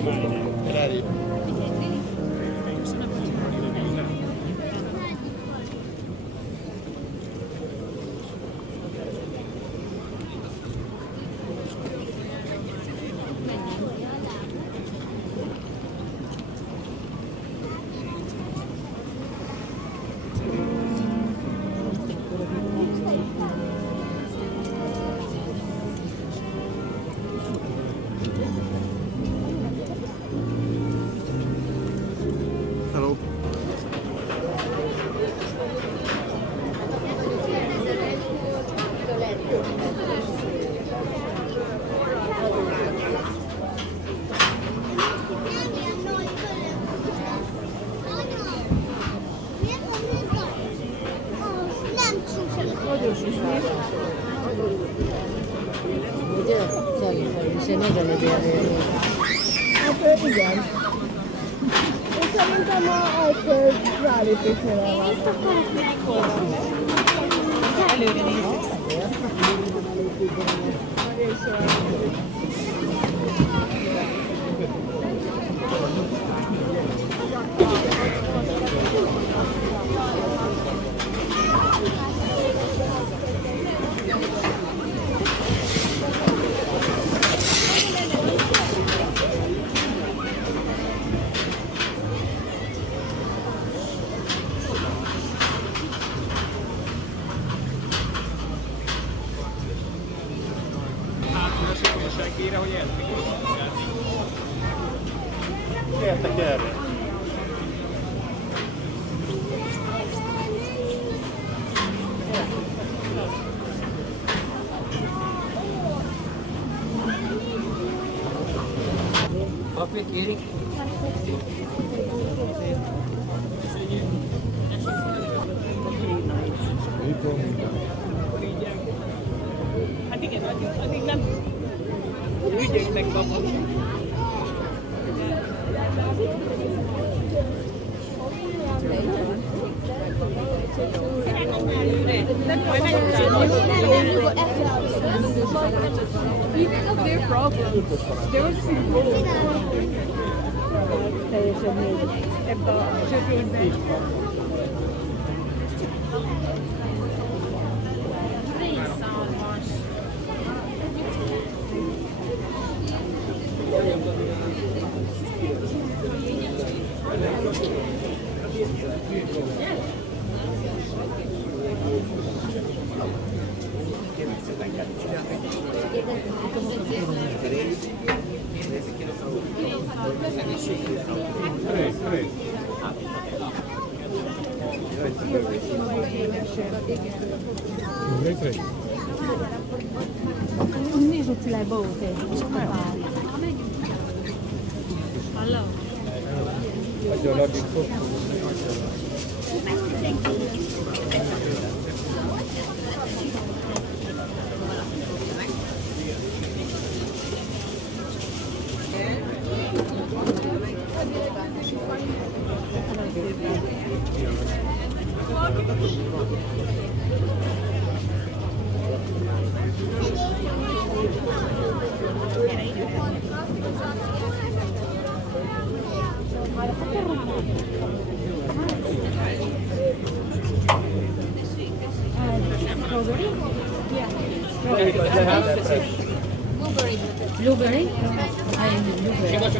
Ready. Hello. Ugye? Szerintem is nagyon egyértelmű. Hát igen. És szerintem a ajtó rálépésnél van. Itt akkor hol van? Előre nézzük. Értek erre. Papír kérik? Hát igen, addig nem ügyek meg babot. Their problem. There was some gold. Teljesen még ebben a sötétben. Undici sulle bote. Halló? Blueberry? I'm blueberry.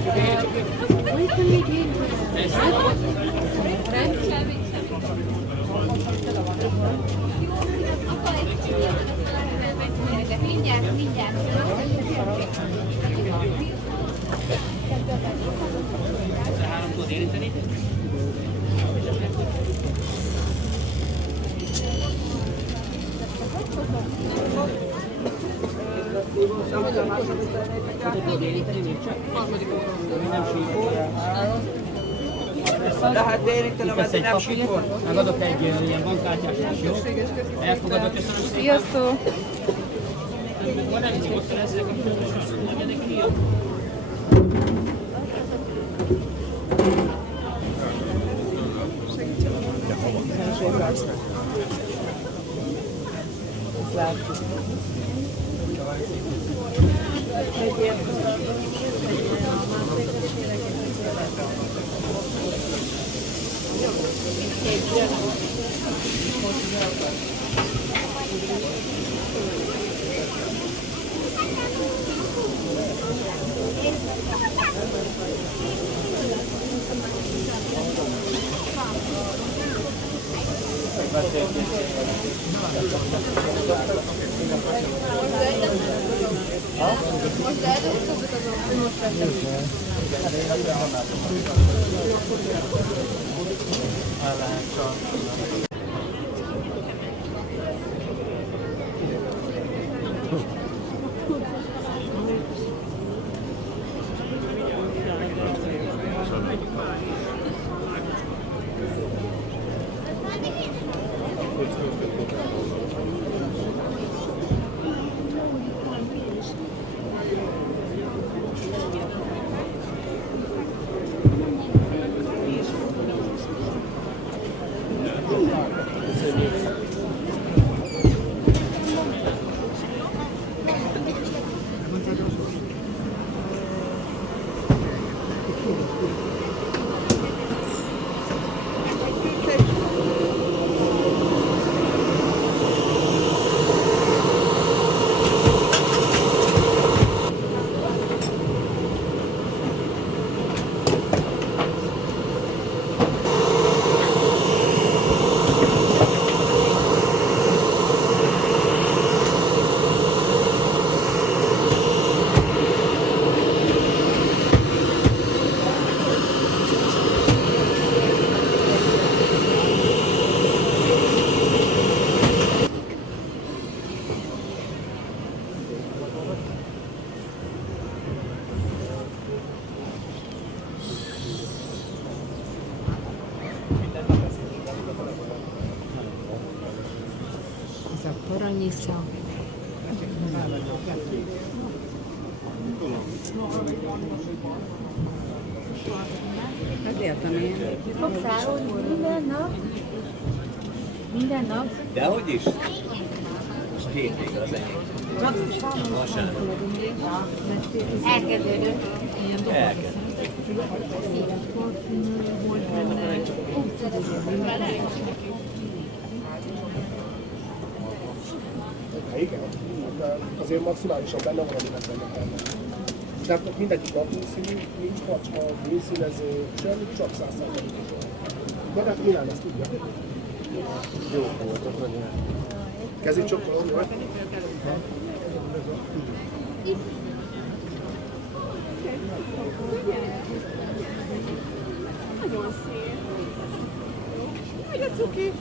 Why can we do Tudod érinteni még csak? Nem sípol. Lehet érinteni, mert nem sípol. Megadok egy ilyen bankkártyás is, jó? Elfogadod, köszönöm szépen. Sziasztok! Van nem nyugodtan ezzel kapcsolatosan, legyenek ki. azt látjuk. Ez a paranyisza. Hát értem én. Fogsz árulni minden nap? Minden nap? Dehogy is? A hétvége az enyém. Vasárnap. Elkezdődött. Elkezd. Igen, de azért maximálisan benne van, aminek benne. Tehát mindegyik napszínű, nincs kacska, vízszínező, semmi, csak 100%-os. De hát Milán ezt tudja. Jó voltak nagyon. Kezét csak valami. Nagyon szép. Hogy a cuki?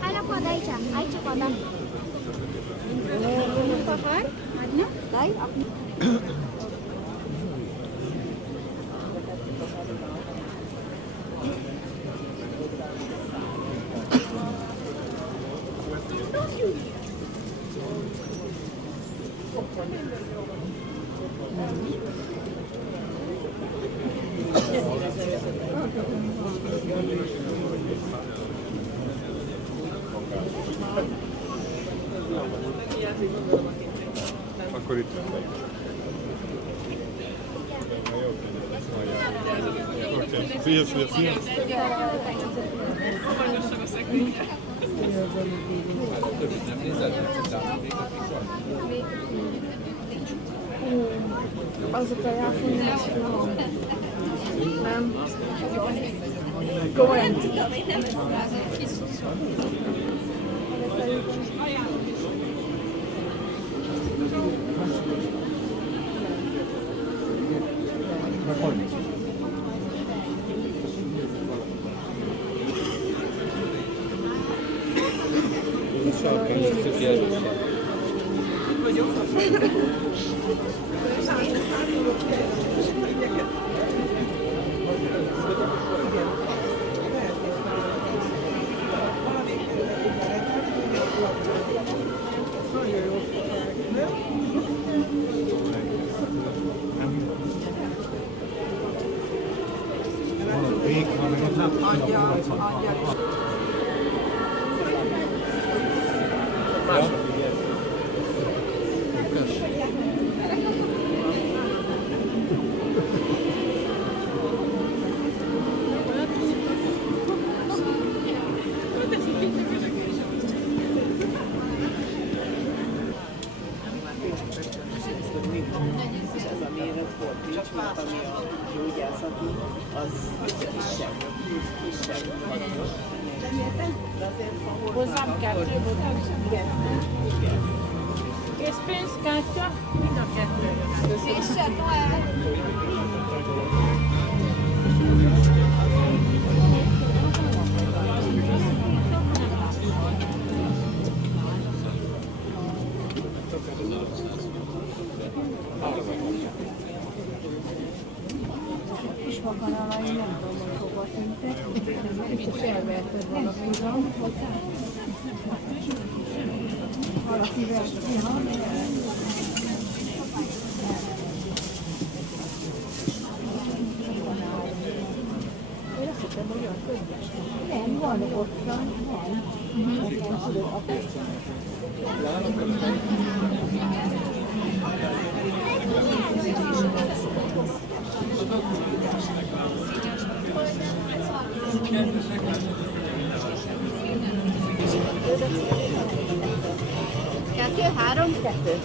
Hai lapor đây chả, ai cho con đây. Có phải? Đấy. Akkor itt van. Oké, szia, szia, szia. Azok a jáfonyás, nem. Komolyan. És ez a méretpont nincs, mert ami a gyógyászati, az kisebb. De azért, ha Hozzám kettő, hozzám igen. és pénzkártya, mind a kettő. És se tovább. És vakanalai nem tudom, hogy hova tűntek. És elverted valakivel. Valakivel. Én azt hittem, hogy olyan közös. Nem, van ott van. Kettő, három, kettő.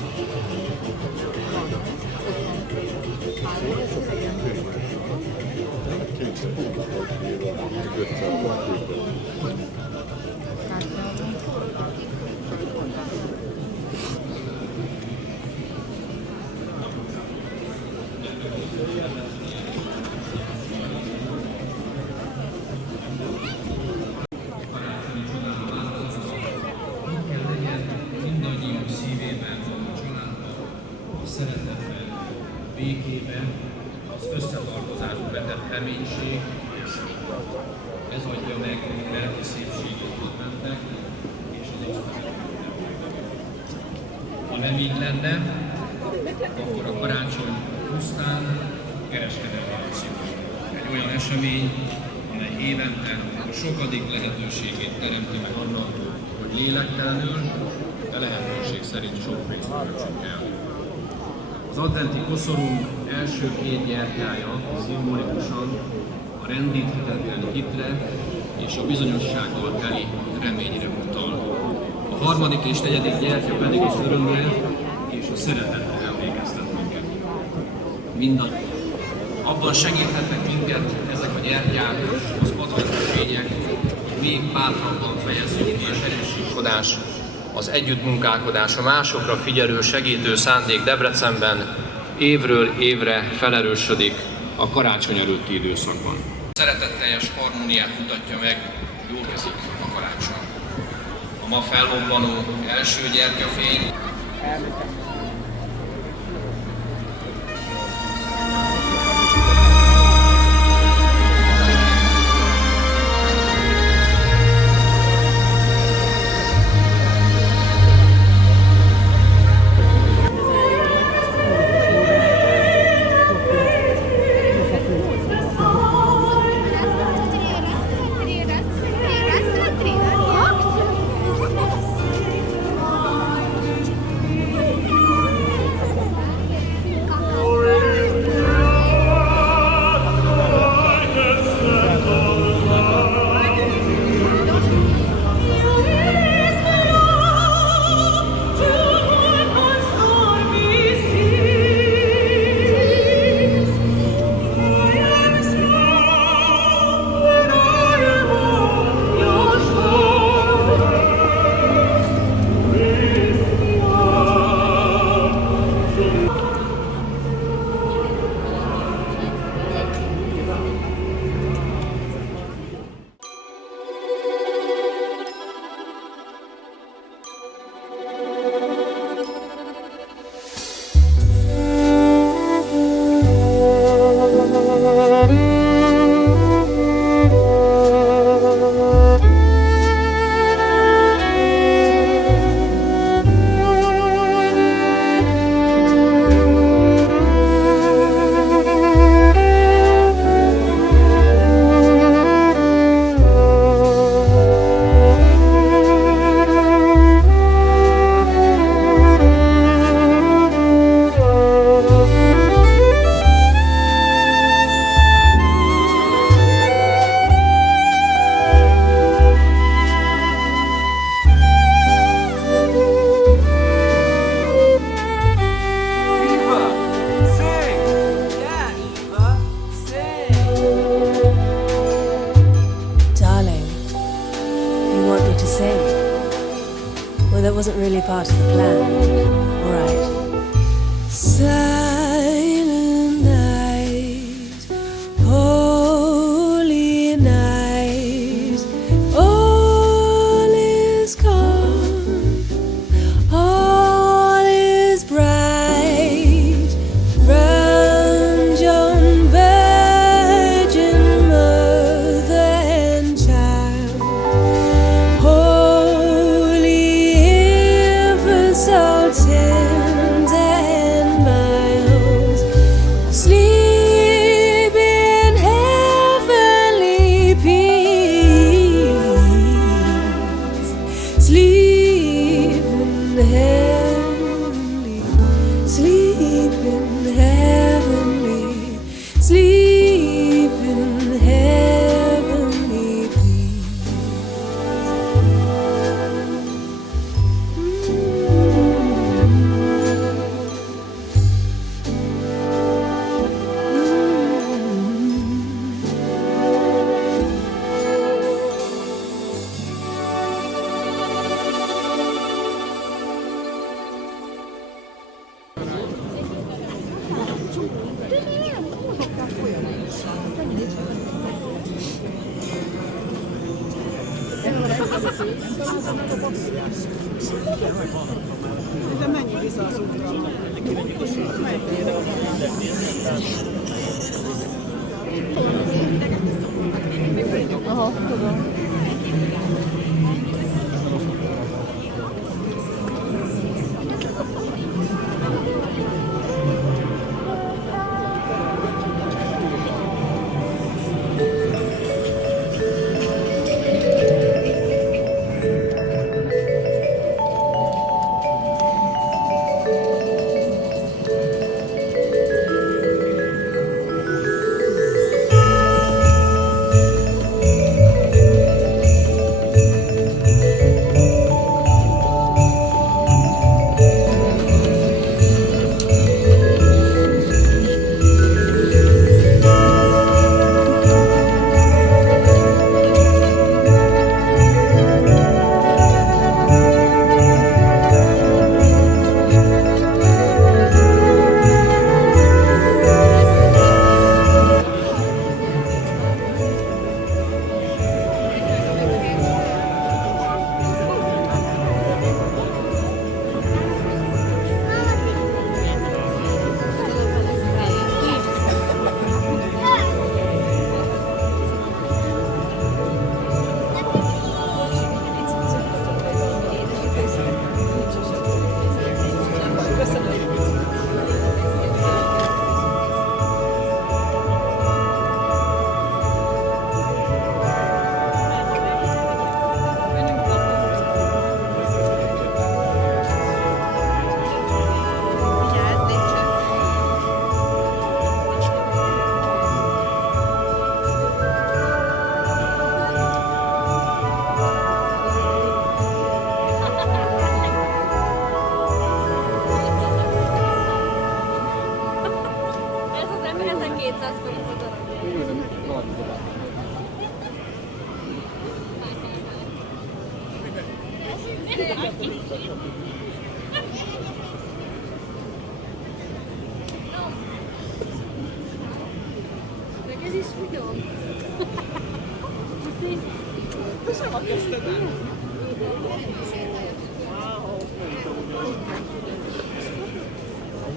Mindannyiunk szívében, családban, szeretetben, békében, az összetartozásba vetett reménység, ez adja meg lelki szépséget bennek, és az Isten. Ha nem így lenne, akkor a karácsony pusztán kereskedelmi akció. Egy olyan esemény, amely évente a sokadik lehetőségét teremti meg annak, hogy lélektelenül, de lehetőség szerint sok pénzt költsünk el. Az adventi koszorunk első két gyertyája szimbolikusan a rendíthetetlen hitre és a bizonyossággal teli reményre utal. A harmadik és negyedik gyertya pedig az örömre és a szeretetre emlékeztet minket. Mindannyian. Abban segíthetnek minket ezek a gyertyák, az adventfények, hogy még bátrabban fejezzük ki és erősítkodás, az együttmunkálkodás, a másokra figyelő, segítő szándék Debrecenben évről évre felerősödik a karácsony előtti időszakban. Szeretetteljes harmóniát mutatja meg, jól kezdik a karácsony. A ma fellobbanó első gyertyafény Раз, два, три. that wasn't really part of the plan. All right. Silent night, holy night, all is calm, all is bright, round yon virgin mother and child, holy infant so tender and mild, sleep in heavenly peace, sleep in heavenly, sleep in heavenly, sleep in heavenly peace. De menj vissza az útra. Aha, tudom.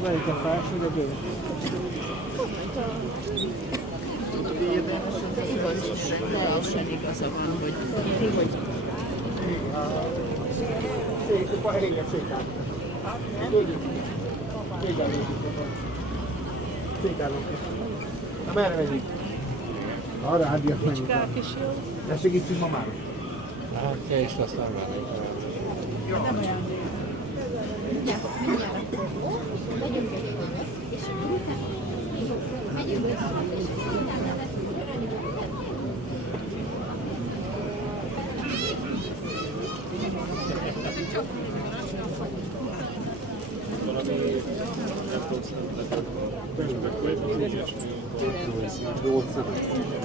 Melyik a fás, vagy a bőr? Teljesen igaza van, hogy Engem sétálni. Sétálunk. Na merre megyünk? Arra átjött menjünk. De segítsünk ma már. Hát, te is aztán már megy. Nem olyan.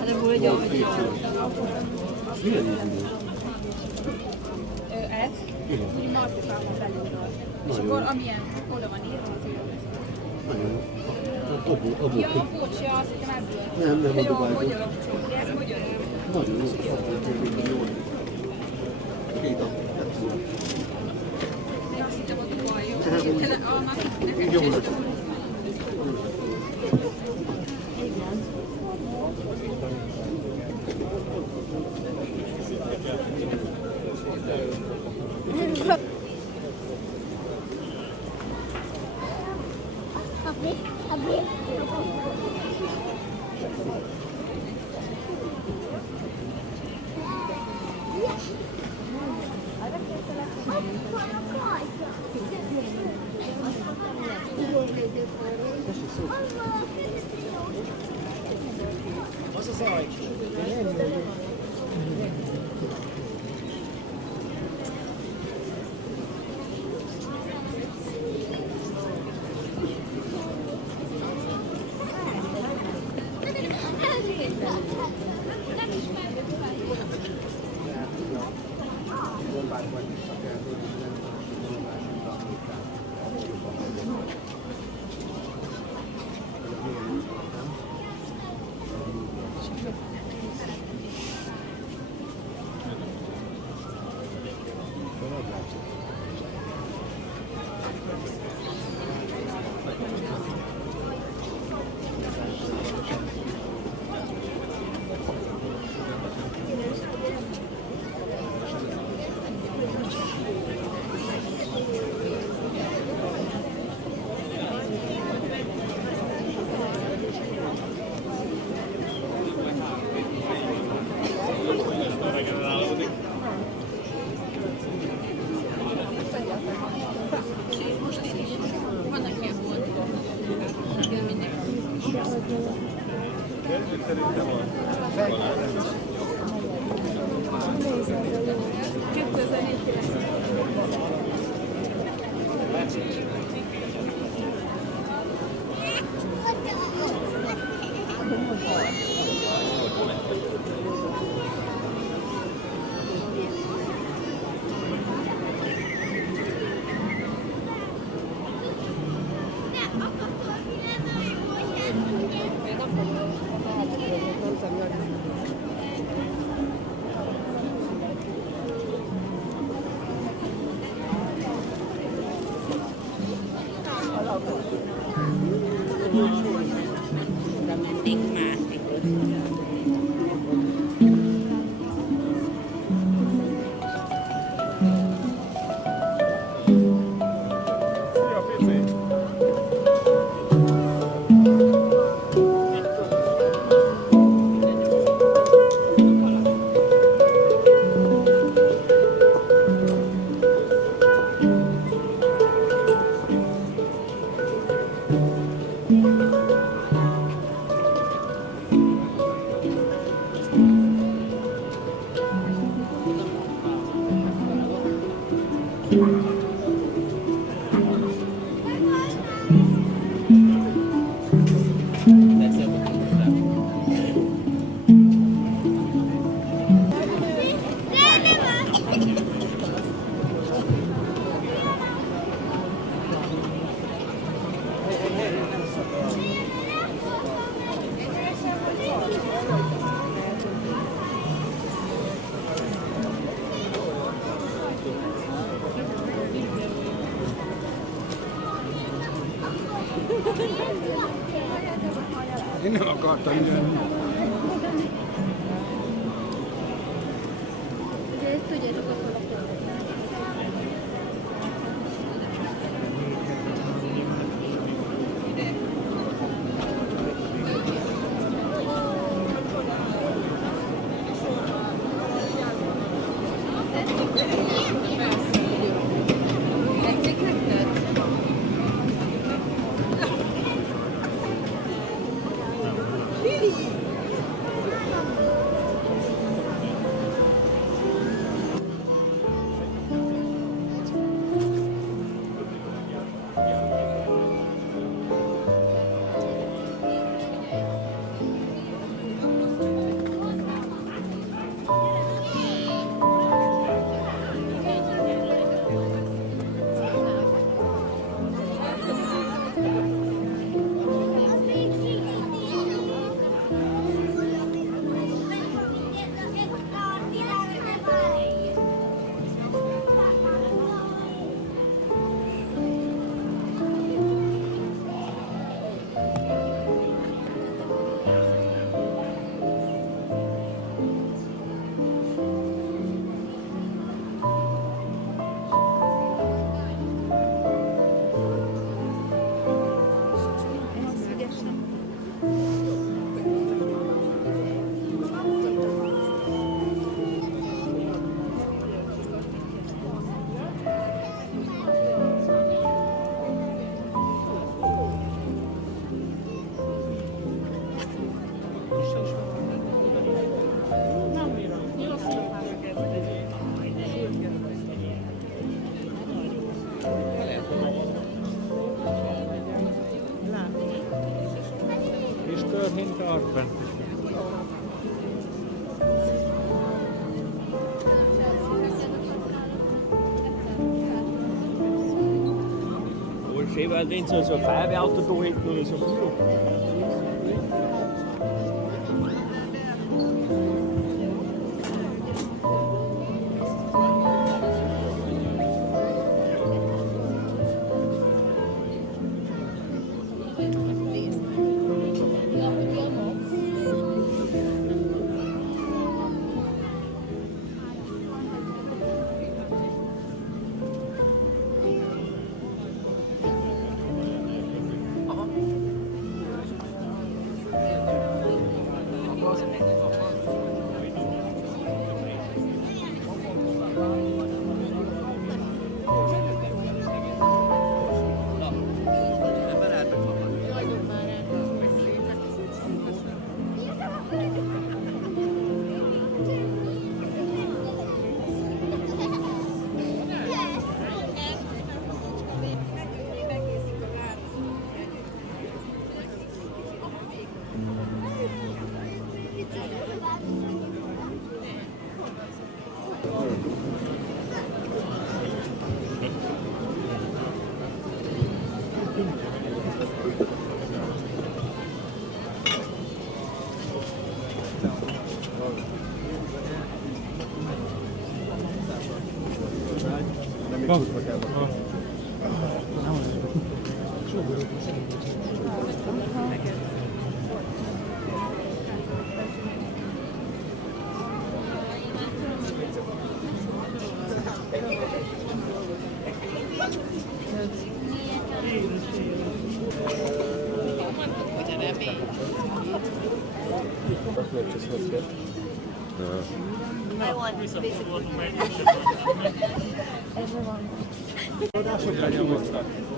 Det borde jag. Ät. Úgy markokában belülről. És akkor amilyen oda van írva, az ő lesz. Ja, bocs, ja, azt hittem ebből. Nem, jó, magyarok. De ez magyar. Nagyon jó. Két De azt hittem a Dubaj, jó. Tele, a másik nekem jó. Az az aj. Én nem akartam jönni. De ezt tudjátok, akkor Lili! Én tartom. Se hvad det er så færdig ved at du ikke noget så ude.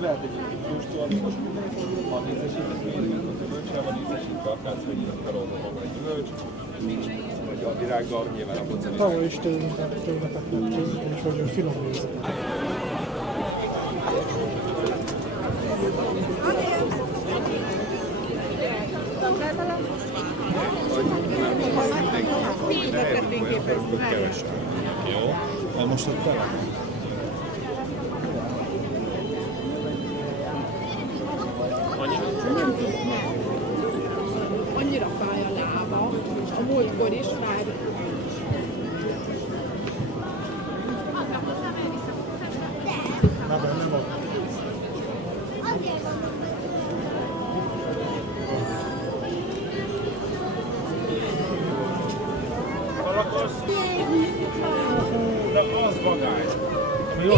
Lehet egy kóstol, most van ízesített mérőjük, a gyümölcsel van ízesítve, akár szörnyűleg karolva maga egy gyümölcs, vagy a virággal, nyilván a bocavirág. Tavaly is tőlünk és hogy finom nézett. Jó, hát most ott tele. Annyira fáj a lába, a múltkor is már. Már benne van. Halakosz? De az vagány. Jó?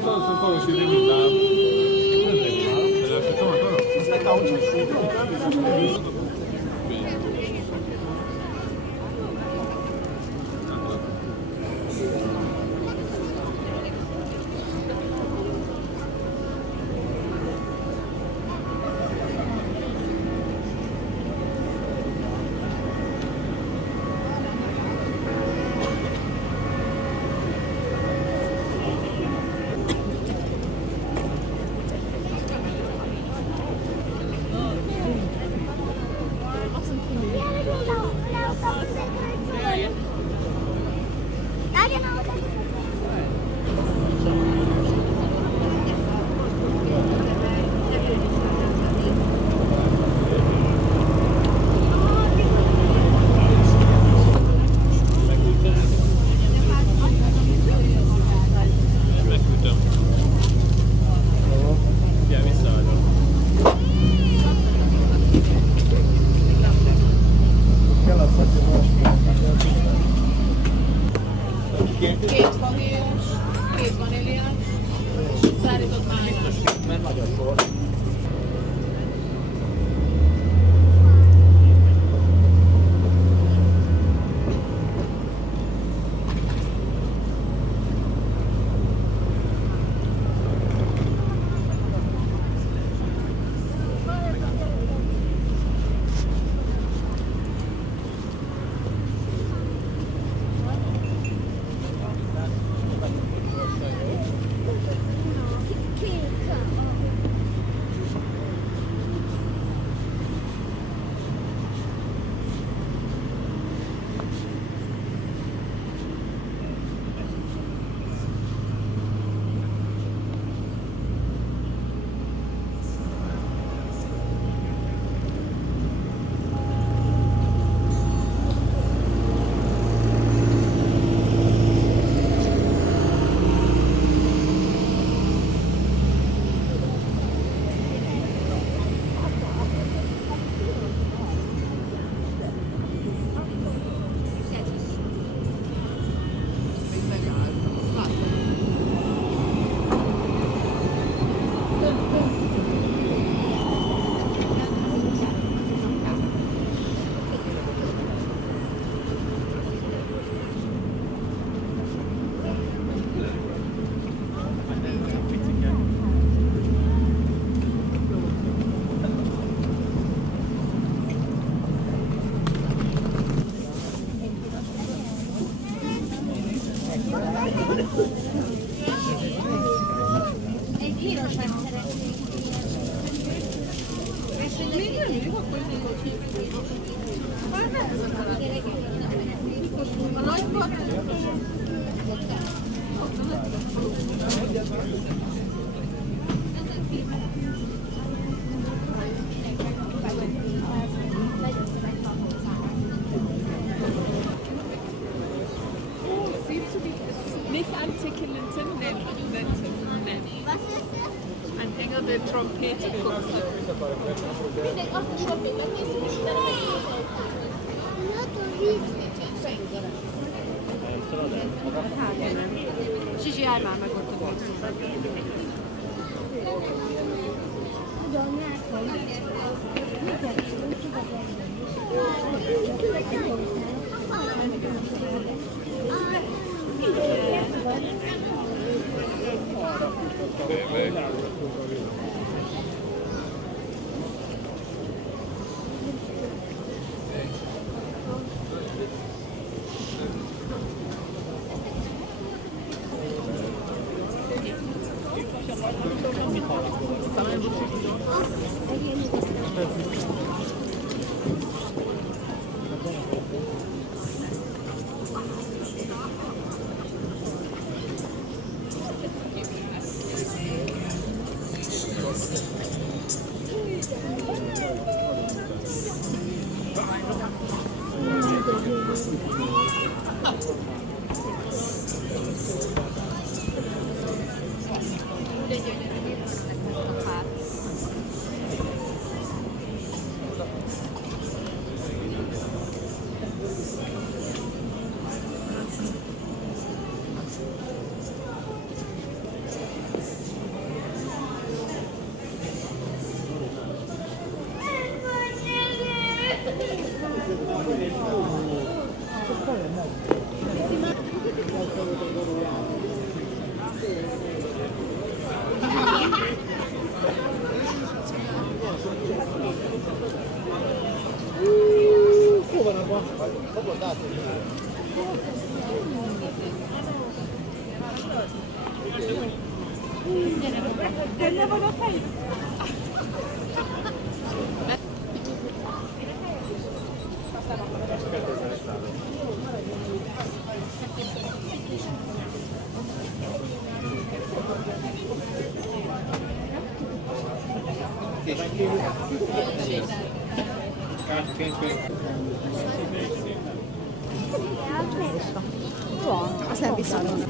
sono conosciuti in Két vaníliás, szárított májás. Mert nagyon sor. Nicht Antikelenten, nein. Anhänger der Trompete gucken. Gigi jár már meg ott a Benne van a fejük? Van, azt nem viszont.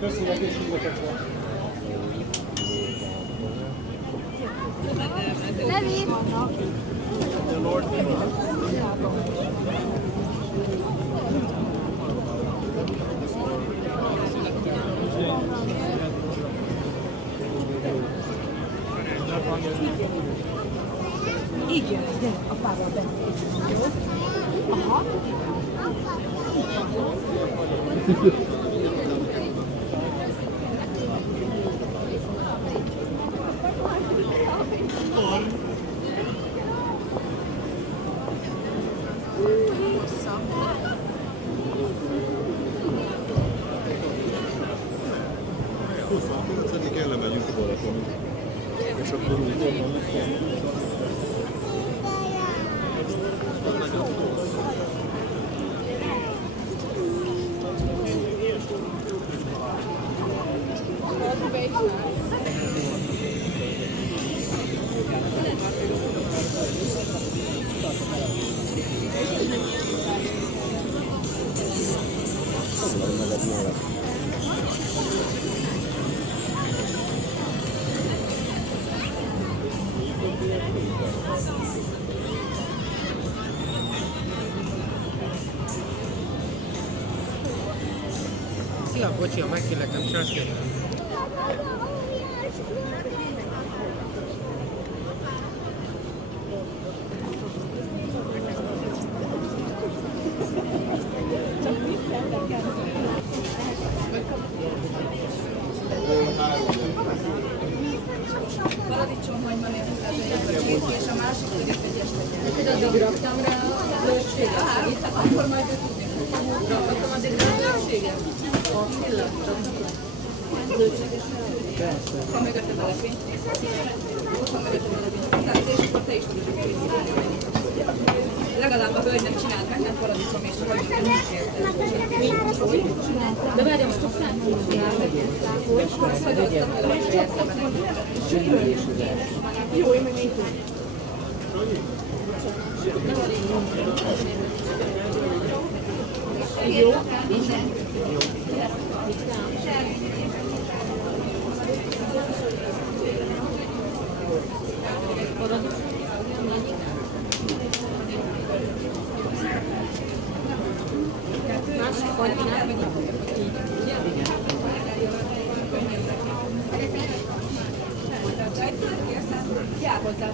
Köszönjük és hívottak. Levi! Igen, gyere, apával beszélünk. Jó? Aha. És akkor úgy gondolom, Szia, bocsi, ha megkérlek, nem csinálsz ki? Paradicsomhagyma nélkül és a másik pedig vegyes legyen. Hogy addig raktam rá a bőrséget? Hát akkor majd ő tudni. Raktam addigra a bőrséget? A pillanat. Zöldséges. Ha mögötte telepény. Ha mögötte telepény. És akkor te is tudod, hogy legalább a hölgynek csinált meg, nem paradicsom és hagyjuk, hogy nincs érte. De várjam, most csak hogy akkor szedőztem el, és csak jó, én meg még tudom. Jó? Másik fordinál, meg így. Jár hozzá.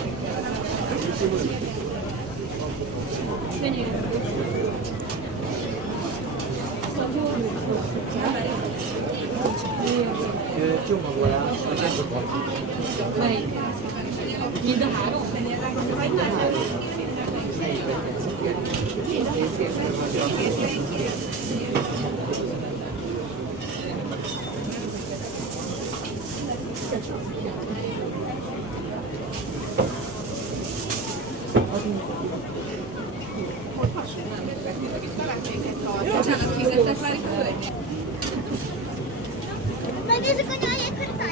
Csomagolás, Melyik? Mind a három? Bocsánat, fizettek már itt? Надежда, коня, я картаю.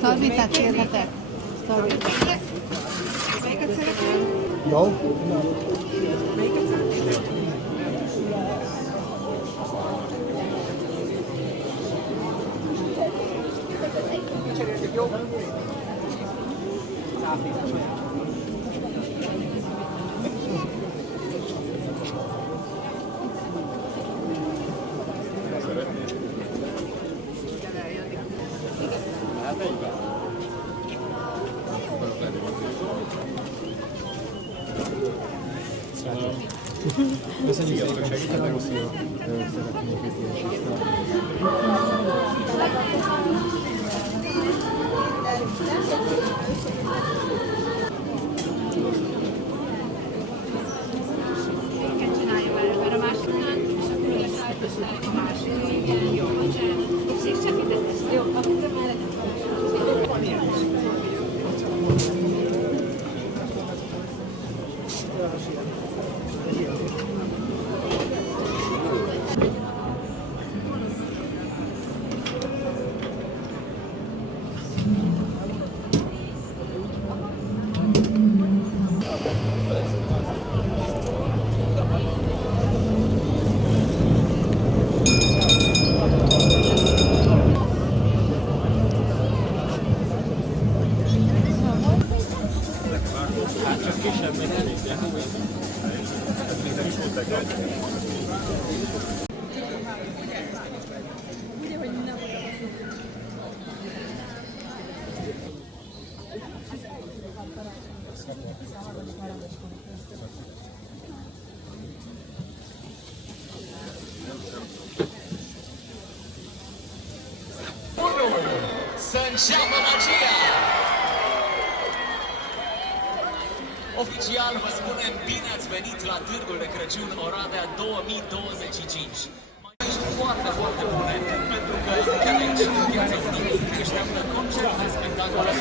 Szarvitát kérhetek? Szarvitát. Melyiket szeretnél? Jó. Melyiket szeretnél? Köszönjük szépen, hogy segítetek. Szeretnék itt Csinálja vele a másiknak, és akkor a sajtosnak a másik. Igen, jó, bocsánat. És csak ide tesz. Jó, akkor már legyen van ilyen is. Să înceapă magia! Oficial vă spunem bine ați venit la Târgul de Crăciun Oradea 2025. Mai ești foarte, foarte bune, pentru că chiar aici, în Piața Unirii, așteaptă concerte, spectacole,